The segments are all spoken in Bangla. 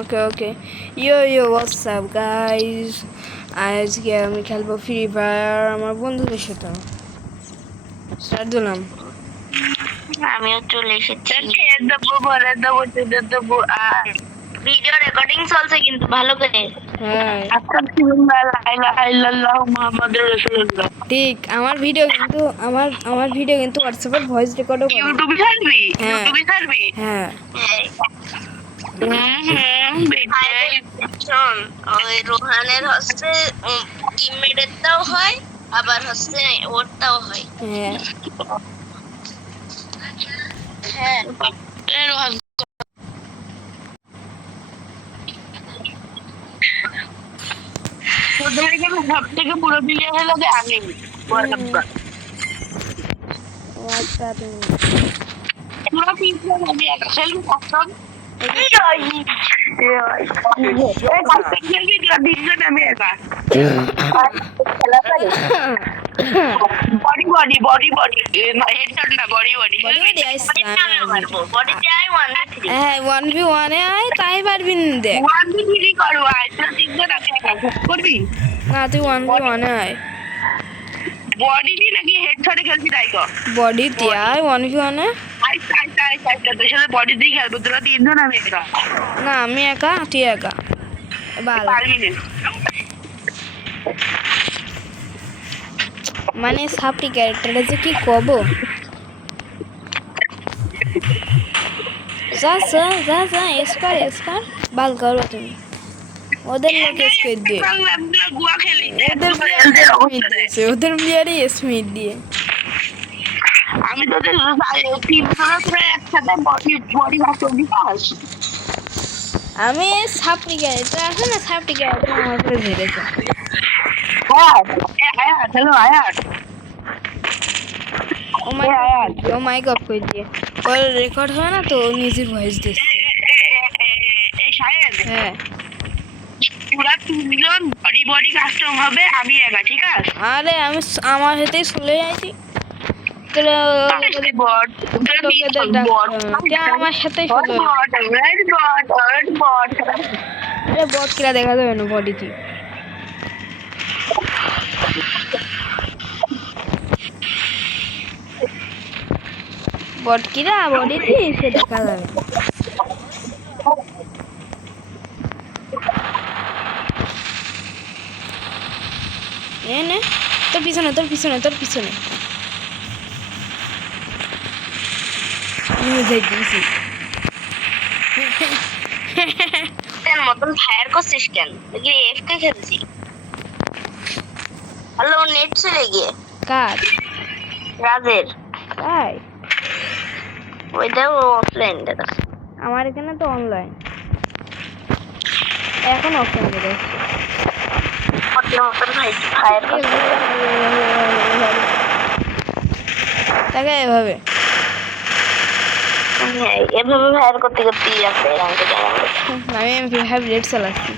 ওকে ওকে ইয়ো হোয়াটসঅ্যাপ গাইস, আজকে আমি খেলবো ফ্রি ফায়ার আমার বন্ধুদের সাথে। স্টার্ট দিলাম। আমিও চলে এসেছি। দেবো আর ভিডিও রেকর্ডিং চলছে কিন্তু ভালো করে। হ্যাঁ মুহাম্মাদুর রাসূলুল্লাহ। ঠিক, আমার ভিডিও কিন্তু হোয়াটসঅ্যাপের ভয়েস রেকর্ডও করে। ইউটিউবে ছাড়বি? হ্যাঁ। ইউটিউবে ছাড়বি? হ্যাঁ শোন, ওই রোহানের হচ্ছে টিমমেটেরটাও হয়, আবার হচ্ছে ওরটাও হয়। হ্যাঁ হ্যাঁ সব থেকে পুরো প্লেয়ার হলো যে আমি। আচ্ছা তুমি পুরো প্লেয়ার আমি একা খেলবি কখন? আমি একা body body body body headshot না বডি বডি বডি আইসা বডি চাই 1v3 হ্যাঁ 1v1 এ আয় তাই পারবি না দেখ। 1v3 করব আইসা তিনজন আছে একা করবি না তুই 1v1 এ আয়। বডি দি নাকি হেডশটে খেলবি তাই কর। বডি দিয়ে আয় 1v1 এ। আইসা তোর সাথে বডি দিয়ে খেলবো, তোরা তিনজন আমি একা। না আমি একা তুই একা ভালো পারবি না মানে সাপটি ক্যারেক্টারে যে কি কব। যা যা যা যা এসকার বাল করো তুমি ওদের লোক এসকে দিয়ে গুয়া খেলি ওদের প্লেয়ারই স্মিথ দিয়ে। আমি তোদের তিনজনের একসাথে বডি বডি ভাগ করবি পাস। আমি সাপটি ক্যারেক্টার আছে না, সাপটি ক্যারেক্টার আমার উপরে ঝেড়েছে। আয়াত হ্যালো আয়াত ও মাইক অফ করে দিয়ে ওর রেকর্ড হয় না তো নিজের ভয়েস দিচ্ছে। হ্যাঁ পুরা তিনজন বডি বডি কাস্টম হবে, আমি একা ঠিক আছে। আরে আমি আমার সাথেই চলে যাইছি আমার সাথে বট কিরা দেখা যাবে না বডিতে। বট কিরা বডিতে সে দেখা যাবে। নে তোর পিছনে তোর পিছনে তোর পিছনে মতন ফায়ার করছিস কেন? দেখি এফকে খেলছি। হ্যালো নেট চলে গিয়ে কার রাজের তাই ওইটাও অফলাইন দাদা। আমার এখানে তো অনলাইন এখন অফলাইন দেখাচ্ছে। তাকে এভাবে এভাবে ফায়ার করতে করতেই আছে। আমি এমপি5 রেড চালাচ্ছি।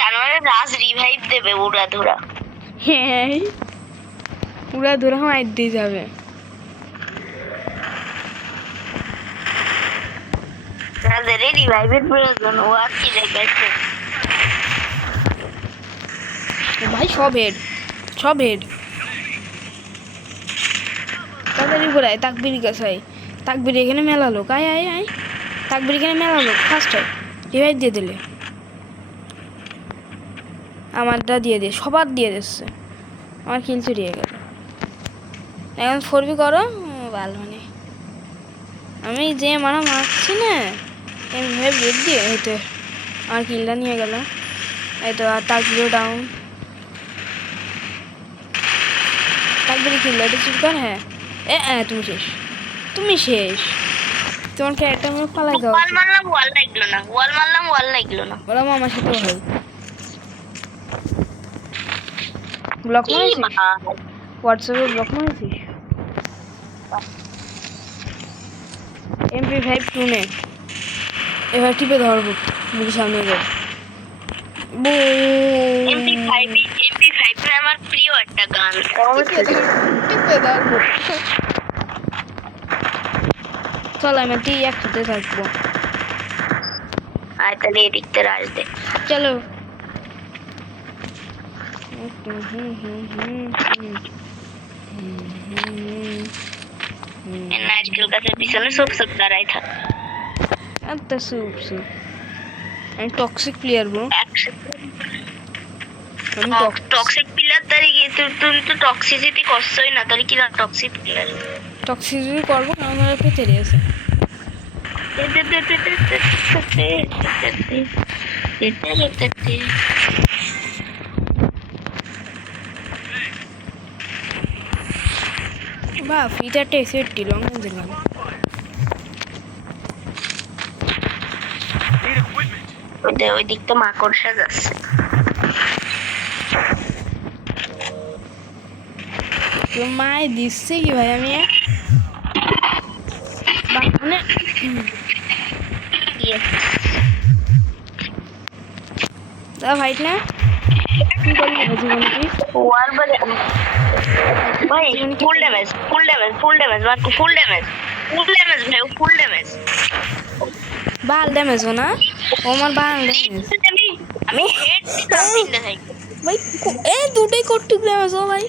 তার মানে রাজ রিভাইভ দেবে উড়া ধুরা। হ্যাঁ উড়া ধুরা মার দিয়ে যাবে। রাজের রিভাইভের প্রয়োজন, ও আর কি রেখেছে ভাই সব হেড তাড়াতাড়ি করে আয়। তাকবির কাছে তাকবির এখানে মেলা লোক আয় আয় আয় তাকবির এখানে মেলা লোক ফার্স্ট হয় রিভাইভ দিয়ে দিলে আমারটা দিয়ে দিয়ে সবার দিয়ে দিচ্ছে। আমার কিল চুরিয়ে গেল। এখন 4v করো ভালো মানে আমি যে মারছি না এমনি রেড দিয়ে হইতে আমার কিলটা নিয়ে গেল। এই তো আর তাকবিরও ডাউন। তাকবির কিল এটা চুপ কর। হ্যাঁ তুমি শেষ তোমার ক্যারেক্টার আমি পালাই দাও। ওয়াল মারলাম ওয়াল লাগলো না বলো আমার সাথে হয় ব্লক মারেছিস হোয়াটসঅ্যাপে ব্লক মারেছিস এমপি5 টুনে এবার টিপে ধরবো মুখের সামনে যাও। এমপি5 আমার প্রিয় একটা গান। টিপে ধরবো চল আমি একসাথে থাকবো। আয় তাহলে এদিক থেকে আসবে। চলো নারকেল গাছের পিছনে সব সব দাঁড়াই থাক। আচ্ছা সুপ সুপ আমি টক্সিক প্লেয়ার ব্রো আমি টক্সিক প্লেয়ার তারিখে তুমি তো টক্সিসিটি করছোই না, তাহলে কি টক্সিক প্লেয়ার? টক্সিসিটি করবো কারণ ওরা একটু তেরে আছে বা ফ্রিতে একটা এসেটটি লং রেঞ্জ দিলাম ওই দিকটা মাকড়সা যাচ্ছে। মায় দিচ্ছে কি ভাই আমি মানে তা ভাইট না কি করবি জীবন কি ওয়ার বলে ভাই full damage full damage full damage বাকি ফুল ড্যামেজ ফুল ড্যামেজ ভাই ফুল ড্যামেজ বাল ড্যামেজ ও না ও আমার বাল ড্যামেজ আমি হেড দিতাম তিনটে থেকে ভাই এ দুটোই করতে ড্যামেজ ও ভাই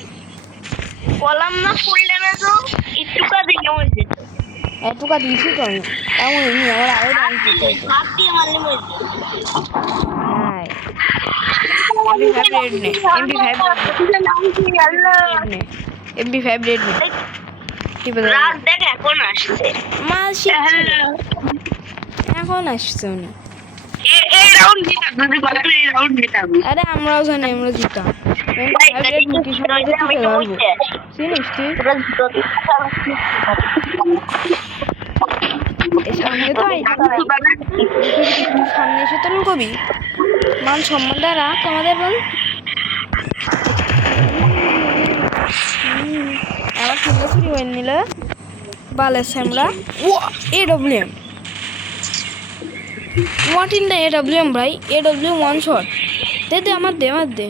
কলাম না ফুল ড্যামেজ ও একটুকা দিলে মরে যেত। এতটা দিয়েছি তো আমি এমন এমনি আমার আরো ড্যামেজ দিতে হতো হাত দিয়ে মারলে মরে যেত। MP5 রেড নে MP5 রেড নে টিপে দাও রাত দেখ এখন আসছে। মাসি এখন আসছে উনি এই রাউন্ড জিতা যদি বলে এই রাউন্ড জিতা আরে আমরাও জানি আমরা জিতা MP5 রেড মুখি সঙ্গে টিপে দাও চিনিস তুই এই সামনে তো সামনে এসে তো কবি মান সম্মানটা রাখ আমাদের বল আমার কিলো চুরি হয়ে নিল বালের স্যামরা AWM what in the AWM ভাই AWM ওয়ান শট দে দে আমার দে দে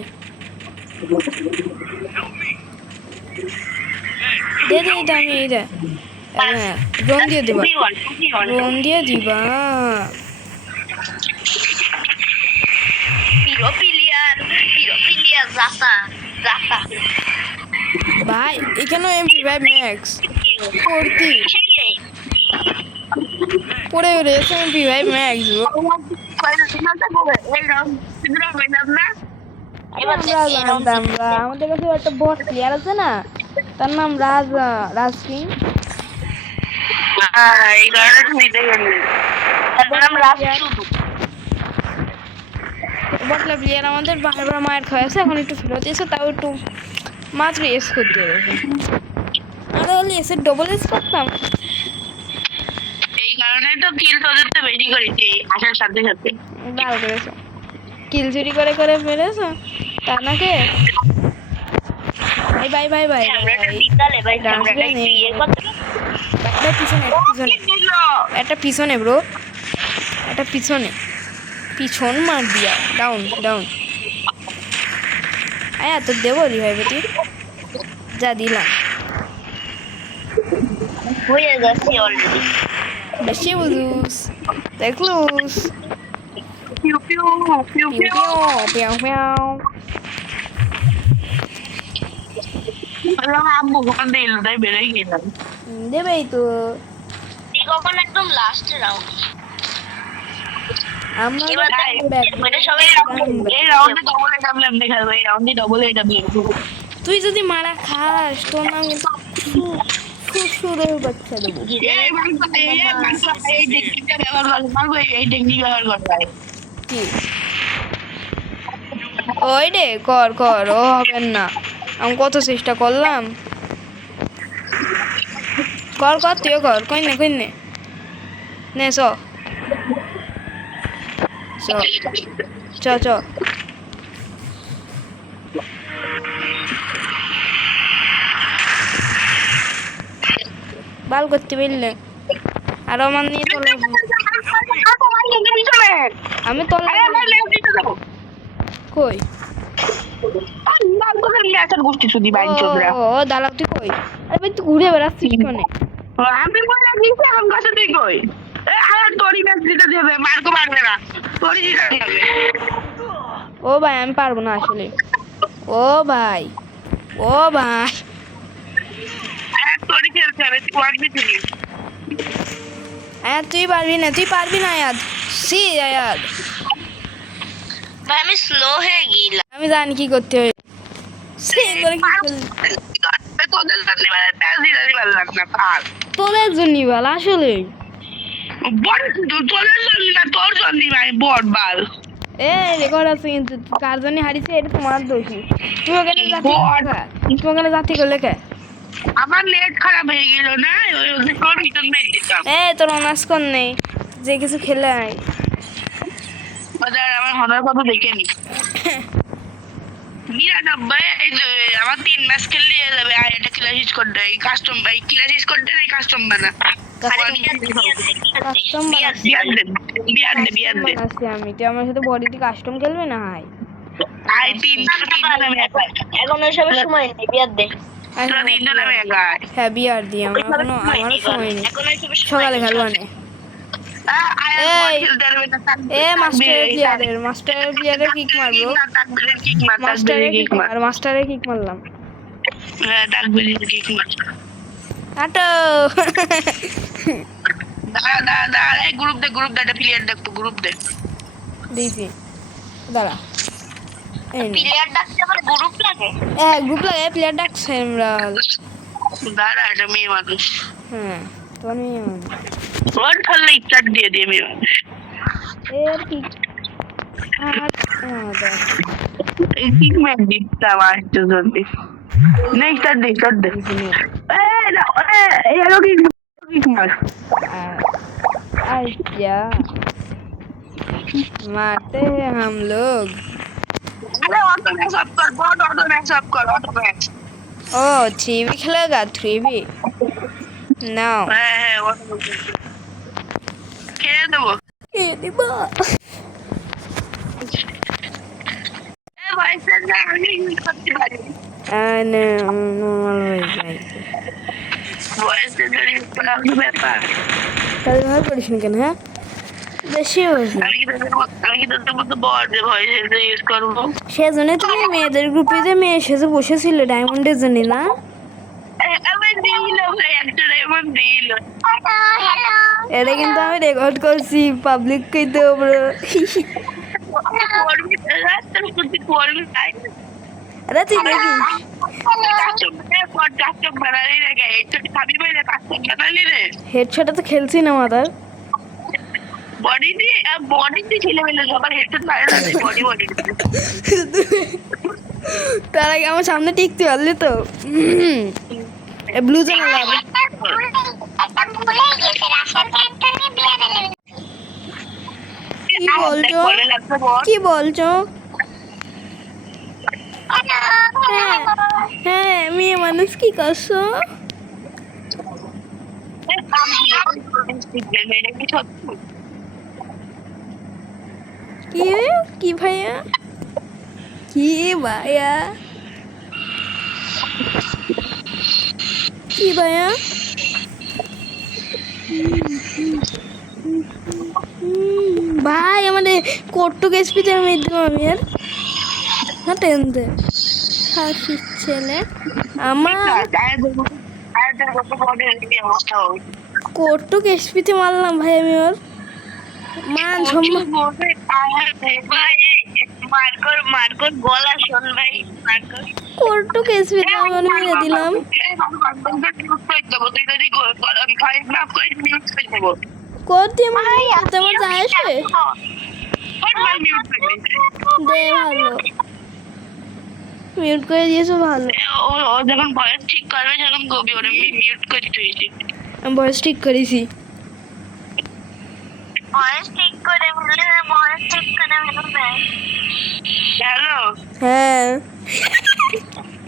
আমি এই দে ড্রোন দিয়ে দিবা পিরোপিলিয়ার জাতা জাতা ভাই এখানে MP5 ম্যাক্স পড়তি পড়ে রয়েছে MP5 ম্যাক্স আমাদের কাছে একটা বট প্লেয়ার আছে না তার নাম রাজ কিং বটলা প্লেয়ার আমাদের বারবার মায়ের খাওয়াছে এখন একটু ফেরত এসে তাও একটু মাত্র এস করতে গেছে আমরা হলে এসের ডবল এস করতাম এই কারণে তো কিল তোদের তো বেশি করেছি আসার সাথে সাথে ভালো করেছো কিল চুরি করে ফেলেছো তা নাকি ভাই একটা পিছনে ব্রো একটা পিছন মার দিয়া ডাউন আয়া তো দেবো রিভাইভেটি যা দিলাম হয়ে গেছে অলরেডি বেশি বুঝুস দেখলুস পিউ পিউ পিউ পিউ আম্মু ওখান থেকে এলো তাই বেরোই গেলাম দেবেই তো এই কখন একদম লাস্ট রাউন্ড আমরা তুই যদি মারা খাস তোর নাম কিন্তু সুরের বাচ্চা দেবো ওই রে কর ও হবেন না আমি কত চেষ্টা করলাম কর তুইও কর কই নে চ বাল করতে পারলে আর আমার নিয়ে তোলা আমি তোলা কই ও দালাল তুই কই আরে ভাই তুই ঘুরে বেড়াচ্ছিস কোনে আমি বলে দিছি এখন কাছে তুই কই তোরই ম্যাচ জিতাতে হবে, মার্কো পারবে না, তোরই জিতাতে হবে। ও ভাই আমি পারবো না আসলে। ও ভাই, ও ভাই, তোরই খেলতে হবে, তুই ওয়ার্কবি খেলিস। তুই পারবি না, তুই পারবি না আয়াদ। সি আয়াদ, ভাই আমি স্লো হয়ে গেলাম। আমি জানি কি করতে হয়। সি তোরা কি করলি? তোদের জন্য মানে ম্যাচ জিতাতে পারলাম না, পার। তোদের জন্যই বল আসলে। বল তোদের জন্য না, তোর জন্য ভাই, বল বাল। রেকর্ড আছে কিন্তু কার জন্য হারিয়েছে এটা তোমার দোষী। তুমি ওখানে জাতি তুমি ওখানে জাতি করলে কে? আমার নেট খারাপ হয়ে গেল না, ওই তোর ভিতর নেই দিতাম। তোর অনার্স কর নেই যে কিছু খেলে আয়। বাজার আমার হনার কথা দেখে নি। 99 এই যে আমার 3 ম্যাচ খেললে যাবে, আর এটা ক্লাস কোড দেয় কাস্টম ভাই, ক্লাস কোড দেয় কাস্টম বানা। কাস্টম বানাচ্ছি আমি, তুই আমার সাথে বডিতে কাস্টম খেলবে না? হাই আই তিন নামে একা, এখন ওইসব সময় নেই, বিয়ার দে। তোরা তিনজন নামে একা। হ্যাঁ বিয়ার দিই, আমারও সময় নেই, সকালে খেলবো না। মাস্টারের প্লেয়ারের কিক মারবো, মাস্টারের কিক মারলাম। হাঁটো গ্রুপ দে প্লেয়ার দেখতো, গ্রুপ দে দিয়েছি, দাঁড়া। প্লেয়ার ডাকতে আবার গ্রুপ লাগে? গ্রুপ লাগে, প্লেয়ার ডাকছে আমরা। দাঁড়া, এটা মেয়ে মানুষ। হ্যাঁ তোমার মেয়ে মানুষ। ওর খেললে ইচ্ছা দিয়ে দিয়ে মেয়ে মানুষ। এর কিক কিক ম্যাচ দিতে আসছে জলদি। নেক্সট দে এলো কিক মার। अच्छा मारते हैं हम लोग। अरे ऑटो मैच अप कर, बहुत ऑटो मैच अप कर, ऑटो मैच। ओ 3v खेलेगा 3v नो है ऑटो खेल दो ये दिबा ए भाई से ना आगे यूज करते बारी आने नॉर्मल हो जाए वॉइस से जरी बना दो ব্যাপার। कल भाई पढ़िस न केन है বেশি হয়েছে। আমি কি তোর মতো বড় যে ভয়েস ইউজ করব? সেজন্য তুমি মেয়েদের গ্রুপে যে মেয়ে সেজে বসেছিলে ডায়মন্ডের জন্য না? আমি দিল ভাই, একটা ডায়মন্ড দিল। এটা কিন্তু আমি রেকর্ড করছি, পাবলিক কে দেব রে। করবি তোর কুতি করবি তাই। আরে তুই দেখিস কাস্টম বানালি রে, হেডশট খাবি ভাই, কাস্টম বানালি রে। হেডশট তো খেলছি না মাদার, বডি দিয়ে খেলে ফেলে সবার হেডশট মারে না, বডি তার আগে আমার সামনে টিকতে পারলি তো। ব্লু চ্যানেল কি বলছো, কি বলছো? হ্যাঁ মেয়ে মানুষ কি করছো? কি ভাইয়া, কি ভাইয়া, কি ভাইয়া? ভাই আমাদের কোট্টু এসপিতে আমি দিলাম আমি আর না টেনতে হাসির ছেলে আমার কোট্টু এসপিতে মারলাম ভাই আমি ওর মান সম্মান। মার্কর গলা শোন ভাই, মার্কর কোট্টু এসপিতে আমি মেরে দিলাম। কোট দিয়ে তোমার যায় আসবে দে ভালো, মিউট করে দিয়েছো ভালো। ও যখন ভয়েস ঠিক করবে যখন গবি ওরে মিউট করে দিয়েছি। আমি ভয়েস ঠিক করেছি, ভয়েস ঠিক করে বলে ভয়েস ঠিক করে বলবে হ্যালো। হ্যাঁ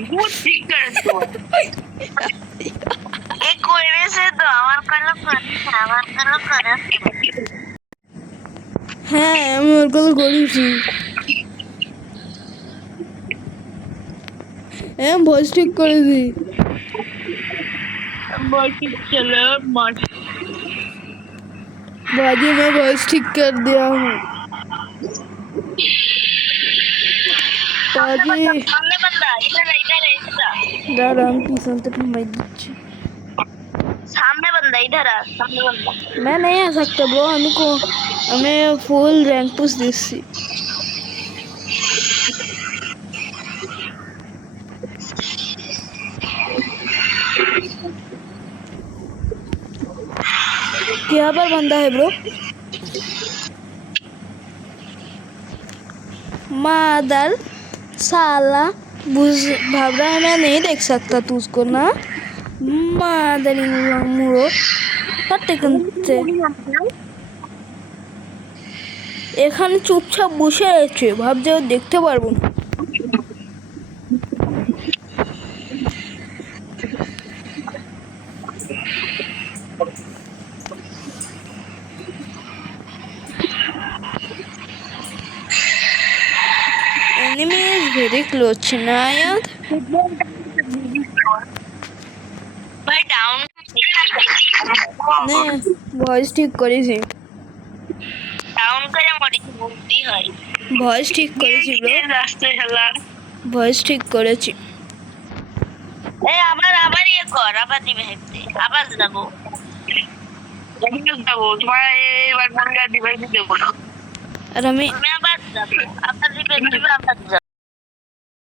বহুত ঠিক করেছো এ করেছে তো আমার কল করে, আমার কল করে। হ্যাঁ আমি ওর কল করেছি, হ্যাঁ ভয়েস ঠিক করেছি। চলো बाजी मैं वॉइस ठीक कर दिया हूँ बाजी सामने बंदा इधर है, इधर है, इधर है। दाराम पीछे तक मैं दिच्छी सामने बंदा इधर है, सामने बंदा। मैं नहीं आ सकता ब्रो हमें फुल रैंक पुश दिसी क्या पर बंदा है ब्रो मादर साला बुझ भावरा है मैं नहीं देख सकता तू उसको ना मादर मुड़ो কাটতে কাটতে এখানে চুপচাপ বসে আছে ভাবছে ও দেখতে পারবো না enemy is very close Chinayat भाई डाउन নে ভয়েস ঠিক করেছি ডাউন করে মরি বুদ্ধি হয় ভয়েস ঠিক করেছি ব্রো রাস্তায় হেলা ভয়েস ঠিক করেছি এই আবার ইয়ে কর আবার দিবে হেপতে আবার যাবো তোমার এবার মনে ডিভাইস দেবো না আর আমি আবার যাবো আবার দিবে আবার যাবো